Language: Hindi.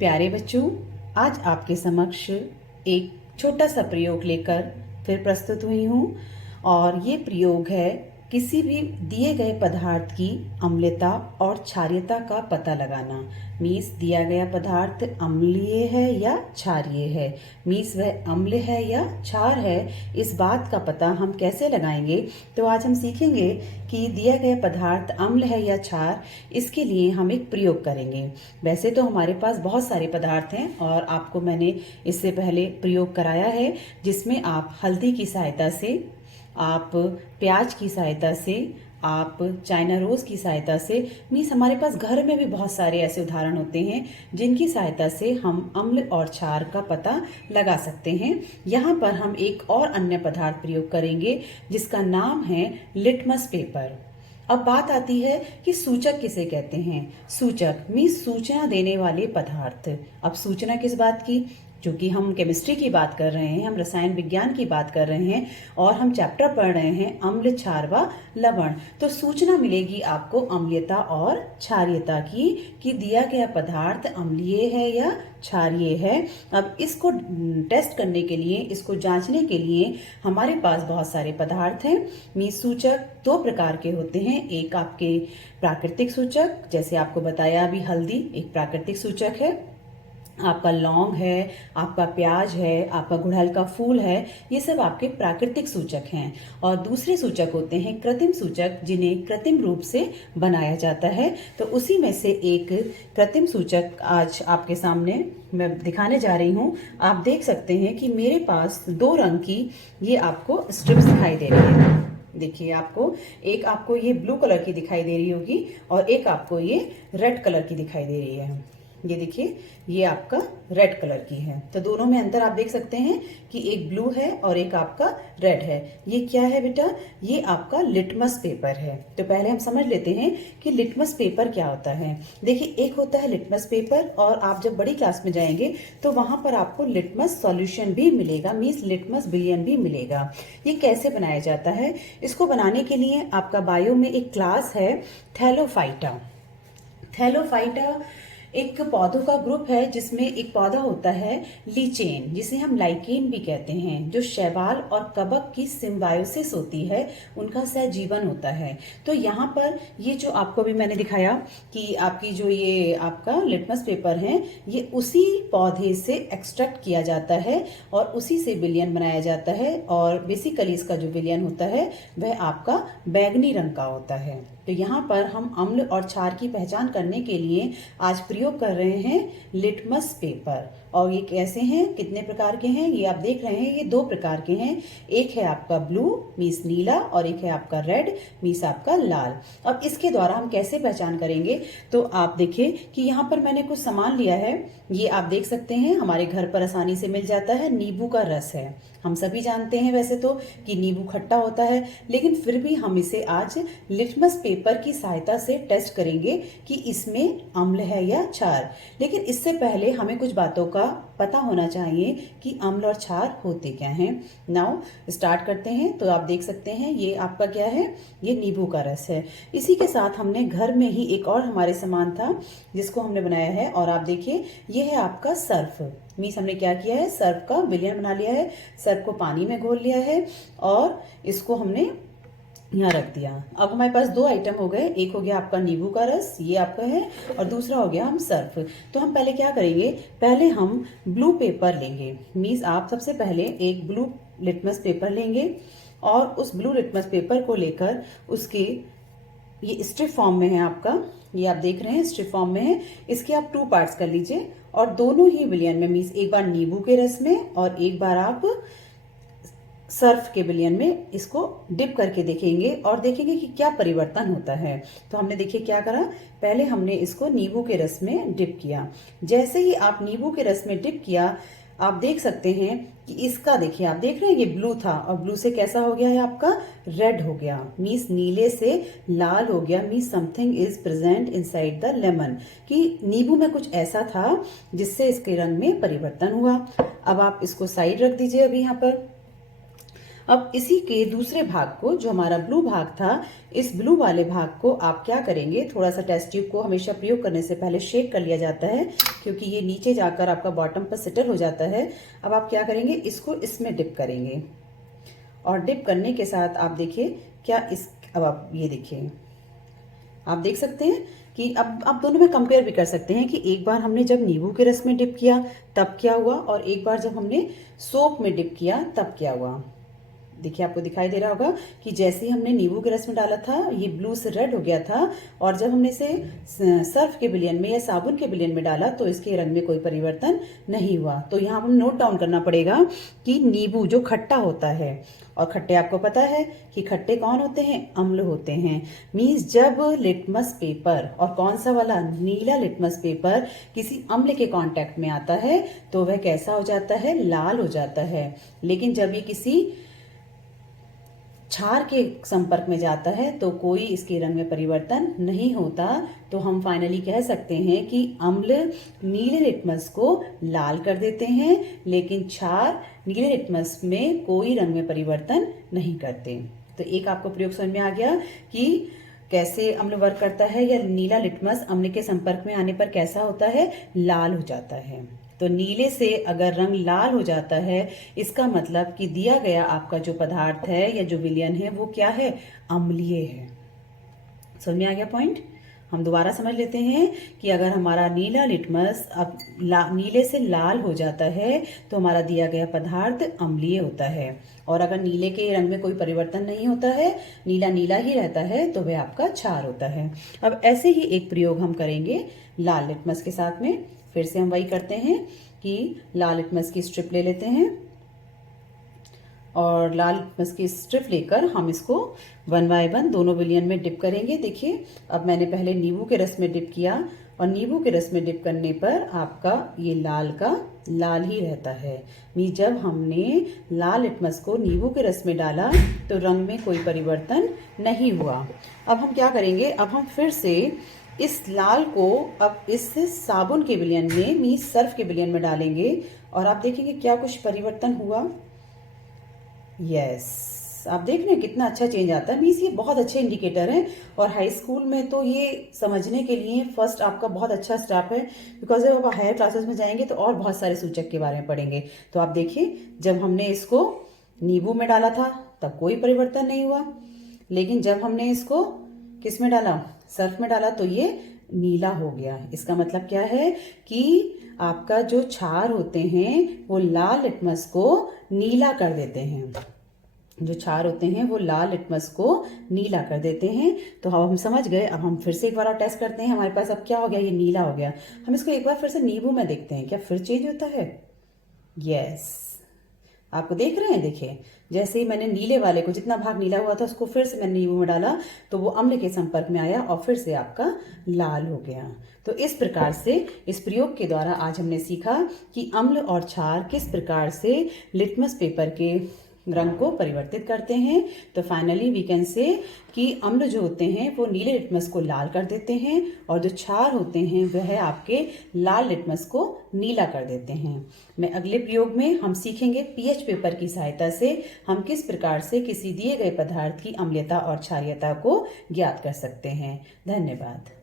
प्यारे बच्चों, आज आपके समक्ष एक छोटा सा प्रयोग लेकर फिर प्रस्तुत हुई हूँ। और ये प्रयोग है किसी भी दिए गए पदार्थ की अम्लता और क्षारीयता का पता लगाना। मीन्स दिया गया पदार्थ अम्लीय है या क्षारीय है, मीन्स वह अम्ल है या क्षार है, इस बात का पता हम कैसे लगाएंगे। तो आज हम सीखेंगे कि दिया गया पदार्थ अम्ल है या क्षार, इसके लिए हम एक प्रयोग करेंगे। वैसे तो हमारे पास बहुत सारे पदार्थ हैं और आपको मैंने इससे पहले प्रयोग कराया है, जिसमें आप हल्दी की सहायता से, आप प्याज की सहायता से, आप चाइना रोज की सहायता से, मीन्स हमारे पास घर में भी बहुत सारे ऐसे उदाहरण होते हैं जिनकी सहायता से हम अम्ल और क्षार का पता लगा सकते हैं। यहाँ पर हम एक और अन्य पदार्थ प्रयोग करेंगे जिसका नाम है लिटमस पेपर। अब बात आती है कि सूचक किसे कहते हैं। सूचक मीन्स सूचना देने वाले पदार्थ। अब सूचना किस बात की, क्योंकि हम केमिस्ट्री की बात कर रहे हैं, हम रसायन विज्ञान की बात कर रहे हैं और हम चैप्टर पढ़ रहे हैं अम्ल, क्षार व लवण। तो सूचना मिलेगी आपको अम्लीयता और क्षारीयता की, कि दिया गया पदार्थ अम्लीय है या क्षारीय है। अब इसको टेस्ट करने के लिए, इसको जांचने के लिए हमारे पास बहुत सारे पदार्थ हैं। मीन्स सूचक दो प्रकार के होते हैं। एक आपके प्राकृतिक सूचक, जैसे आपको बताया अभी हल्दी एक प्राकृतिक सूचक है, आपका लौंग है, आपका प्याज है, आपका गुड़हल का फूल है, ये सब आपके प्राकृतिक सूचक हैं। और दूसरे सूचक होते हैं कृत्रिम सूचक, जिन्हें कृत्रिम रूप से बनाया जाता है। तो उसी में से एक कृत्रिम सूचक आज आपके सामने मैं दिखाने जा रही हूँ। आप देख सकते हैं कि मेरे पास दो रंग की ये आपको स्ट्रिप्स दिखाई दे रही है। देखिए, एक आपको ये ब्लू कलर की दिखाई दे रही होगी और एक आपको ये रेड कलर की दिखाई दे रही है। ये देखिए, ये आपका रेड कलर की है। तो दोनों में अंतर आप देख सकते हैं कि एक ब्लू है और एक आपका रेड है। ये क्या है बेटा? ये आपका लिटमस पेपर है। तो पहले हम समझ लेते हैं कि लिटमस पेपर क्या होता है। देखिए, एक होता है लिटमस पेपर और आप जब बड़ी क्लास में जाएंगे तो वहां पर आपको लिटमस सॉल्यूशन भी मिलेगा, मीन्स लिटमस विलयन भी मिलेगा। ये कैसे बनाया जाता है? इसको बनाने के लिए आपका बायो में एक क्लास है थैलोफाइटा। थैलोफाइटा एक पौधों का ग्रुप है जिसमें एक पौधा होता है लीचेन, जिसे हम लाइकेन भी कहते हैं, जो शैवाल और कवक की सिम्बायोसिस होती है, उनका सहजीवन होता है। तो यहाँ पर ये जो आपको भी मैंने दिखाया कि आपकी जो ये आपका लिटमस पेपर है, ये उसी पौधे से एक्सट्रैक्ट किया जाता है और उसी से विलयन बनाया जाता है। और बेसिकली इसका जो विलयन होता है वह आपका बैंगनी रंग का होता है। तो यहाँ पर हम अम्ल और क्षार की पहचान करने के लिए आज प्रयोग कर रहे हैं लिटमस पेपर। और ये कैसे हैं, कितने प्रकार के हैं, ये आप देख रहे हैं। ये दो प्रकार के हैं, एक है आपका ब्लू मीन्स नीला और एक है आपका रेड मीन्स आपका लाल। अब इसके द्वारा हम कैसे पहचान करेंगे? तो आप देखिए कि यहाँ पर मैंने कुछ सामान लिया है। ये आप देख सकते हैं हमारे घर पर आसानी से मिल जाता है, नींबू का रस है। हम सभी जानते हैं वैसे तो कि नींबू खट्टा होता है, लेकिन फिर भी हम इसे आज लिटमस पेपर की सहायता से टेस्ट करेंगे कि इसमें अम्ल है या क्षार। लेकिन इससे पहले हमें कुछ बातों का पता होना चाहिए कि अम्ल और क्षार होते क्या हैं। नाउ स्टार्ट करते हैं। तो आप देख सकते हैं ये आपका क्या है, ये नींबू का रस है। इसी के साथ हमने घर में ही एक और हमारे सामान था जिसको हमने बनाया है, और आप देखिए ये है आपका सर्फ। मीन्स हमने क्या किया है, सर्फ का विलयन बना लिया है, सर्फ को पानी में घोल लिया है और इसको हमने यहाँ रख दिया। अब हमारे पास दो आइटम हो गए, एक हो गया आपका नींबू का रस, ये आपका है, और दूसरा हो गया हम सर्फ। तो हम पहले क्या करेंगे, पहले हम ब्लू पेपर लेंगे। मीन्स आप सबसे पहले एक ब्लू लिटमस पेपर लेंगे और उस ब्लू लिटमस पेपर को लेकर उसके, ये स्ट्रिप फॉर्म में है आपका, ये आप देख रहे हैं स्ट्रिप फॉर्म में है, इसके आप 2 पार्ट्स कर लीजिए और दोनों ही विलयन में, मीन्स एक बार नींबू के रस में और एक बार आप सर्फ के विलयन में इसको डिप करके देखेंगे और देखेंगे कि क्या परिवर्तन होता है। तो हमने देखिए क्या करा, पहले हमने इसको नींबू के रस में डिप किया। जैसे ही आप नींबू के रस में डिप किया, आप देख सकते हैं कि इसका, देखिए आप देख रहे हैं ये ब्लू था और ब्लू से कैसा हो गया है आपका, रेड हो गया। मीन्स नीले से लाल हो गया। Means something is present inside the lemon, कि नींबू में कुछ ऐसा था जिससे इसके रंग में परिवर्तन हुआ। अब आप इसको साइड रख दीजिए अभी यहाँ पर। अब इसी के दूसरे भाग को, जो हमारा ब्लू भाग था, इस ब्लू वाले भाग को आप क्या करेंगे, थोड़ा सा टेस्ट ट्यूब को हमेशा प्रयोग करने से पहले शेक कर लिया जाता है, क्योंकि ये नीचे जाकर आपका बॉटम पर सेटल हो जाता है। अब आप क्या करेंगे, इसको इसमें डिप करेंगे और डिप करने के साथ आप देखिए क्या अब आप ये देखिए, आप देख सकते हैं कि अब आप दोनों में कंपेयर भी कर सकते हैं कि एक बार हमने जब नींबू के रस में डिप किया तब क्या हुआ, और एक बार जब हमने सोप में डिप किया तब क्या हुआ। देखिए आपको दिखाई दे रहा होगा कि जैसे ही हमने नींबू के रस में डाला था ये ब्लू से रेड हो गया था, और जब हमने इसे सर्फ के विलयन में या साबुन के विलयन में डाला तो इसके रंग में कोई परिवर्तन नहीं हुआ। तो यहाँ हम नोट डाउन करना पड़ेगा कि नींबू जो खट्टा होता है, और खट्टे आपको पता है कि खट्टे कौन होते हैं, अम्ल होते हैं। मीन्स जब लिटमस पेपर, और कौन सा वाला, नीला लिटमस पेपर किसी अम्ल के कांटेक्ट में आता है तो वह कैसा हो जाता है, लाल हो जाता है। लेकिन जब ये किसी क्षार के संपर्क में जाता है तो कोई इसके रंग में परिवर्तन नहीं होता। तो हम फाइनली कह सकते हैं कि अम्ल नीले लिटमस को लाल कर देते हैं, लेकिन क्षार नीले लिटमस में कोई रंग में परिवर्तन नहीं करते। तो एक आपको प्रयोग समझ में आ गया कि कैसे अम्ल वर्क करता है, या नीला लिटमस अम्ल के संपर्क में आने पर कैसा होता है, लाल हो जाता है। तो नीले से अगर रंग लाल हो जाता है, इसका मतलब कि दिया गया आपका जो पदार्थ है या जो विलयन है वो क्या है, अम्लीय है। समझ में आ गया पॉइंट। हम दोबारा समझ लेते हैं कि अगर हमारा नीला लिटमस अब नीले से लाल हो जाता है तो हमारा दिया गया पदार्थ अम्लीय होता है, और अगर नीले के रंग में कोई परिवर्तन नहीं होता है, नीला नीला ही रहता है, तो वह आपका क्षार होता है। अब ऐसे ही एक प्रयोग हम करेंगे लाल लिटमस के साथ में। फिर से हम वही करते हैं कि लाल लिटमस की स्ट्रिप ले लेते हैं, और लाल लिटमस की स्ट्रिप लेकर हम इसको 1 बाय 1 दोनों विलयन में डिप करेंगे। देखिए अब मैंने पहले नींबू के रस में डिप किया, और नींबू के रस में डिप करने पर आपका ये लाल का लाल ही रहता है। जब हमने लाल लिटमस को नींबू के रस में डाला तो रंग में कोई परिवर्तन नहीं हुआ। अब हम क्या करेंगे, अब हम फिर से इस लाल को अब इस साबुन के विलयन में, मीन्स सर्फ के विलयन में डालेंगे, और आप देखेंगे क्या कुछ परिवर्तन हुआ। यस, आप देख रहे हैं कितना अच्छा चेंज आता है। मीन्स ये बहुत अच्छे इंडिकेटर हैं, और हाई स्कूल में तो ये समझने के लिए फर्स्ट आपका बहुत अच्छा स्टेप है, बिकॉज जब आप हायर क्लासेस में जाएंगे तो और बहुत सारे सूचक के बारे में पढ़ेंगे। तो आप देखिए जब हमने इसको नींबू में डाला था तब कोई परिवर्तन नहीं हुआ, लेकिन जब हमने इसको किस में डाला, सर्फ में डाला, तो ये नीला हो गया। इसका मतलब क्या है कि आपका जो क्षार होते हैं वो लाल लिटमस को नीला कर देते हैं। जो क्षार होते हैं वो लाल लिटमस को नीला कर देते हैं। तो अब हम समझ गए। अब हम फिर से एक बार टेस्ट करते हैं। हमारे पास अब क्या हो गया, ये नीला हो गया। हम इसको एक बार फिर से नींबू में देखते हैं, क्या फिर चेंज होता है। यस, आपको देख रहे हैं, देखिए जैसे ही मैंने नीले वाले को, जितना भाग नीला हुआ था उसको फिर से मैंने नींबू में डाला तो वो अम्ल के संपर्क में आया और फिर से आपका लाल हो गया। तो इस प्रकार से इस प्रयोग के द्वारा आज हमने सीखा कि अम्ल और क्षार किस प्रकार से लिटमस पेपर के रंग को परिवर्तित करते हैं। तो फाइनली वी कैन से कि अम्ल जो होते हैं वो नीले लिटमस को लाल कर देते हैं, और जो क्षार होते हैं वह आपके लाल लिटमस को नीला कर देते हैं। मैं अगले प्रयोग में हम सीखेंगे पीएच पेपर की सहायता से हम किस प्रकार से किसी दिए गए पदार्थ की अम्लता और क्षारीयता को ज्ञात कर सकते हैं। धन्यवाद।